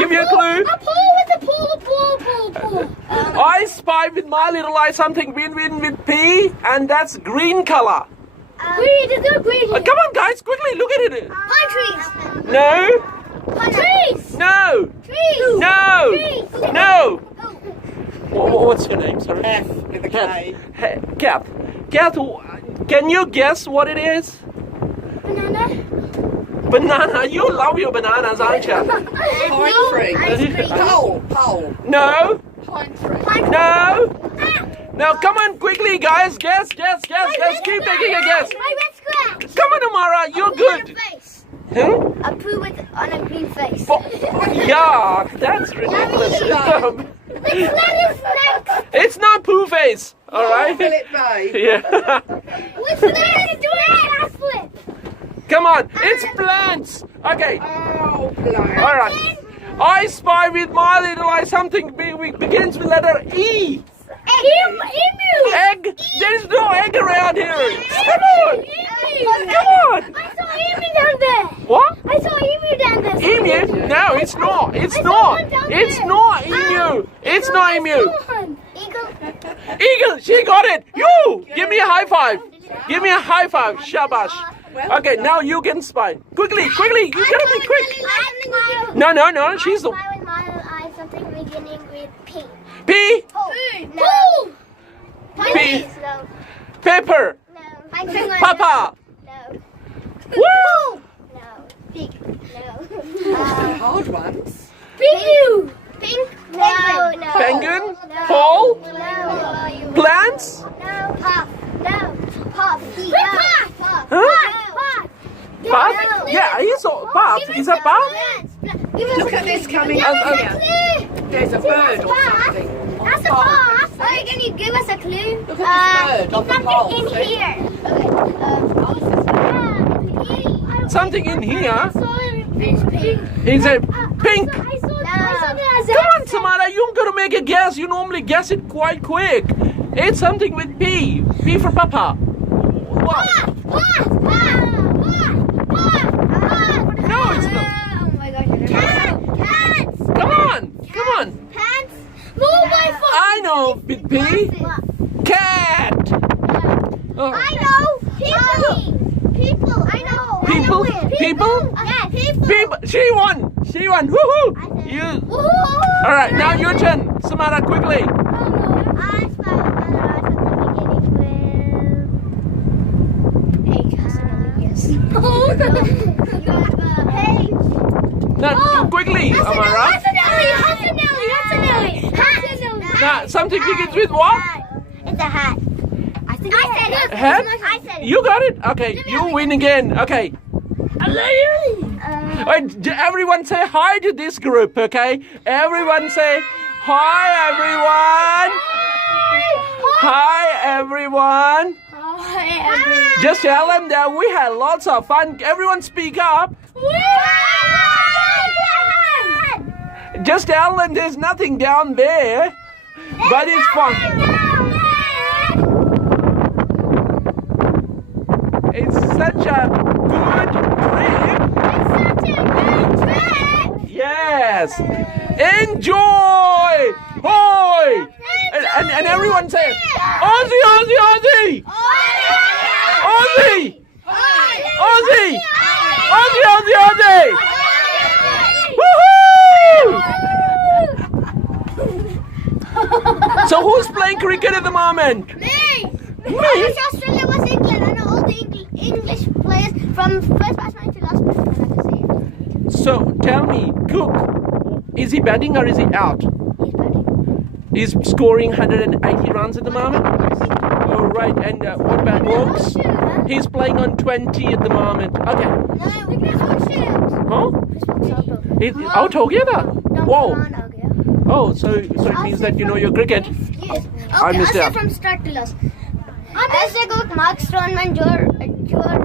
Give you a clue. A pool with a pool. I spy with my little eye something with P, and that's green color. Green, there's no green here. Come on, guys, quickly look at it. Pine trees. No, Trees. no, Trees. no, Trees. no. What's your name? Sorry. F with a K. Kath. Kath, can you guess what it is? Banana. Banana. You love your bananas, aren't you? Pine tree. Pole. No, Pine tree. no. Now, come on, quickly, guys. Guess. Keep taking a guess. My red square. Come on, Amara. You're good. Huh? A poo with on a green face. Yeah, that's ridiculous. It's not poo face. All right. Philip Bay. Yeah. What's that? Flip. Come on. It's plants. Okay. Oh, blind. All right. I spy with my little eye something begins with letter E. Emu. Egg. There's no egg around here. Come on. Come on. I saw emu down there. What? I saw emu down there. Emu? No, it's not. It's not. It's not emu. It's not emu. Eagle. Eagle, she got it. You. Give me a high five. Give me a high five. Shabash. Okay, now you can spy. Quickly. You gotta be quick. No. She's the With my eye, something beginning with P. P. No. P. No. Pepper. No. Papa. No. Woo. No. Pig. The No. hard ones. Pink. Pink. No. No. Penguin. No. Paul. No. Plants. No. Puff. No. Puff. Puff. Huh? Puff? Yeah, he's a puff. He's a puff. Look at this coming Give up us a here. clue. There's a bird or something. That's a puff. Oh, can you give us a clue? Look at this bird on the pole. Something in here. Okay. Something in here. I saw it. Is it pink? I saw that as Come on, Samara, you gotta make a guess. You normally guess it quite quick. It's something with P. P for Papa. What? No, it's not. Oh my gosh. Cats. Come on. Pants. Move my foot. I know with P. Cat. Oh. I know. People. I know. People? People? Yeah, people. People. She won. Woohoo. You. Woohoo. All right, now your turn, Samara. Quickly. I spell another Hey. Now, quickly, Amara. Now, something begins with what? It's a hat. I said it. Hat? I said it. You got it? Okay, you win again. Okay. Wait, everyone say hi to this group, okay? Everyone say hi, everyone. Hi, everyone. Just tell them that we had lots of fun. Everyone speak up. Just tell them there's nothing down there, but it's fun. It's such a good trip. Yes. Enjoy. Hoy. And everyone say, Aussie, Aussie, Aussie. Aussie. Aussie. Aussie, Aussie, Aussie. Woohoo! So who's playing cricket at the moment? Me. I wish Australia was England. I know all the English players from first batsman to last batsman. I can say. So tell me, Cook, is he batting or is he out? He's batting. He's scoring 180 runs at the moment. Oh, right. And what about Wilkes? He's playing on 20 at the moment. Okay. No, we can shoot. Huh? Yes. Oh, together. Whoa. Oh, so it means that you know your cricket. Yes. I missed out. From start to last. Esther Cook, Mark Stoneman, Joe Root, Milan,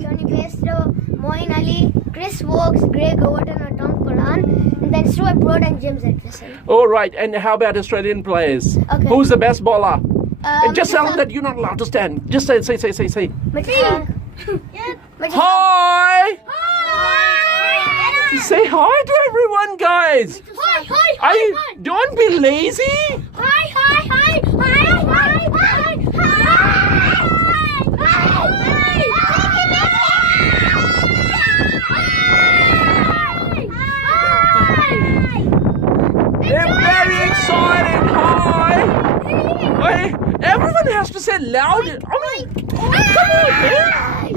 Johnny Bairstow, Moeen Ali, Chris Wokes, Greg Overton, and Tom Curran, and then Stuart Broad and James Edgerton. All right. And how about Australian players? Okay. Who's the best bowler? And just tell them Matilda- that you're not allowed to stand. Just say. Matilda- Hi. Hi. Say hi to everyone, guys. Hi, hi, Are you, don't be lazy. hi, hi, hi, hi, hi, They're very excited. Hi. Hey, everyone has to say loud. I mean, come on, man.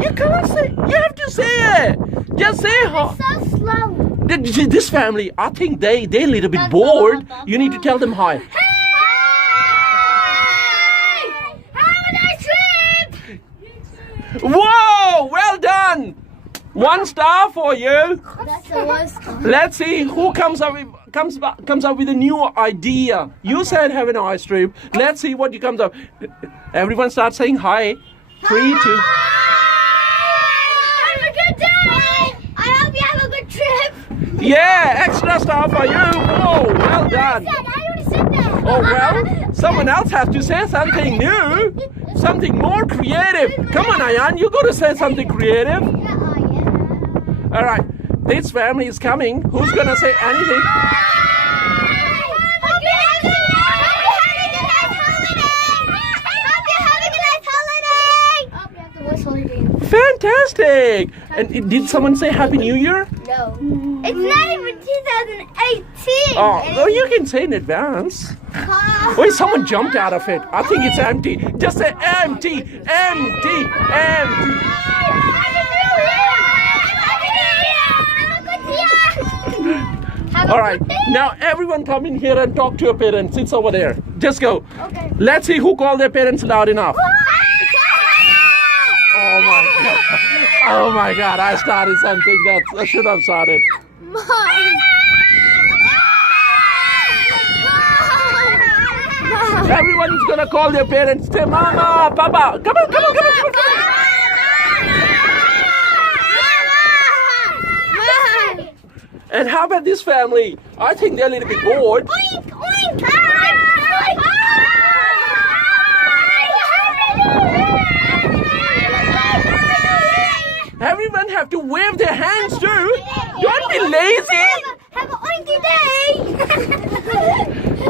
You can't say. You have to say it. Just say hi. So slow. This family, I think they're a little bit bored. You need to tell them hi. Hey! Have a nice trip! Whoa! Well done. 1 star for you. That's the worst. Let's see who comes up with a new idea. You said have an ice trip. Let's see what you comes up. Everyone start saying hi. 3, 2. Have a good day! I hope you have a good trip! Yeah, extra star for you. Whoa, well done. I already said that! Oh well, someone else has to say something new, something more creative. Come on, Ayan, you got to say something creative. All right, this family is coming. Who's gonna say anything? Fantastic! And did someone say Happy New Year? No. It's not even 2018. Oh, you can say in advance. Wait, someone jumped out of it. I think it's empty. Just say empty, empty, empty. All right, now everyone come in here and talk to your parents. It's over there. Just go. Okay. Let's see who called their parents loud enough. Oh my god. Oh my god, I started something that I should have started. Everyone is gonna call their parents. Say, Mama, Papa. Come on, come on, come on, come on, come on. And how about this family? I think they're a little bit bored. Oink, oink. Everyone have to wave their hands too. Don't be lazy. Have a oinky day.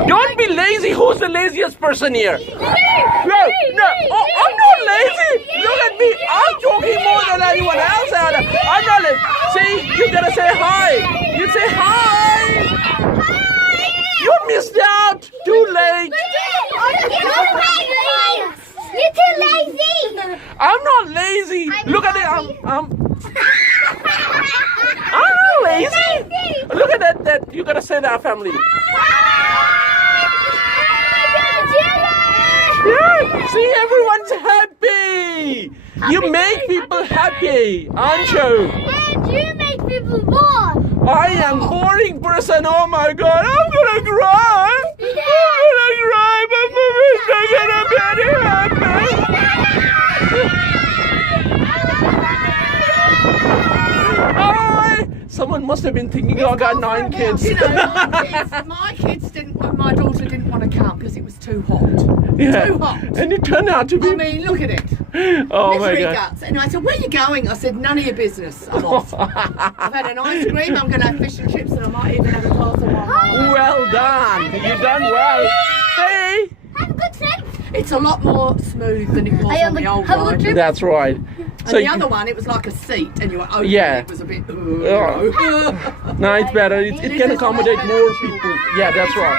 Don't be lazy. Who's the laziest person here? No, no. Oh, I'm not lazy. Look at me. I'm talking more than anyone else out there. I'm not lazy. See, you gotta say hi. You say hi. You missed out. Too late. You're too lazy. I'm not lazy. Look at it. I'm not lazy. Look at that. You gotta say that, family. Yeah, see, everyone's happy. You make people happy, aren't you? And you make people bored. I am boring person. Oh my God, I'm gonna cry. I'm gonna cry. My mom is not gonna be happy. Someone must have been thinking, oh, I got 9 kids. You know, my kids didn't. My daughter didn't want to come because it was too hot. Yeah. Too hot. And it turned out to be. I mean, look at it. Oh my Misery God. guts. And I said, where are you going? I said, none of your business. I'm off. I've had an ice cream. I'm going to have fish and chips, and I might even have a glass of wine. Well done. You've done well. Hey. Have a good trip. It's a lot more smooth than it was on the old have a good one. trip. That's right. And the other one, it was like a seat, and you were open. Yeah. It was a bit. No, it's better. It can accommodate more people. Yeah, that's right.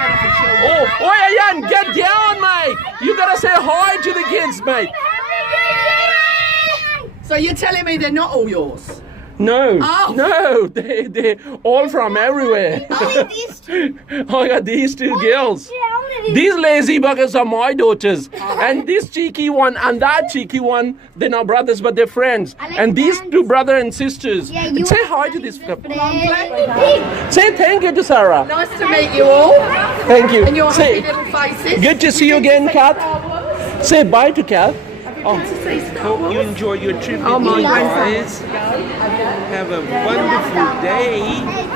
Oh, Ayan, get down, mate. You gotta say hi to the kids, mate. So you're telling me they're not all yours? No, Oh. no, they're all from everywhere. Only these two. I got these 2 girls. Yeah, only These lazy buggers are my daughters. And this cheeky one and that cheeky one, they're not brothers, but they're friends. I like And these friends. 2 brother and sisters. Yeah, you Say are hi to this couple. friend. Say thank you to Sarah. Nice to meet you all. Thank you. And your Say, happy little faces. good to see you again, Kat. Say bye to Kat. Oh. Hope you enjoy your trip Oh, with my me, God. guys. Have a wonderful day. Hey,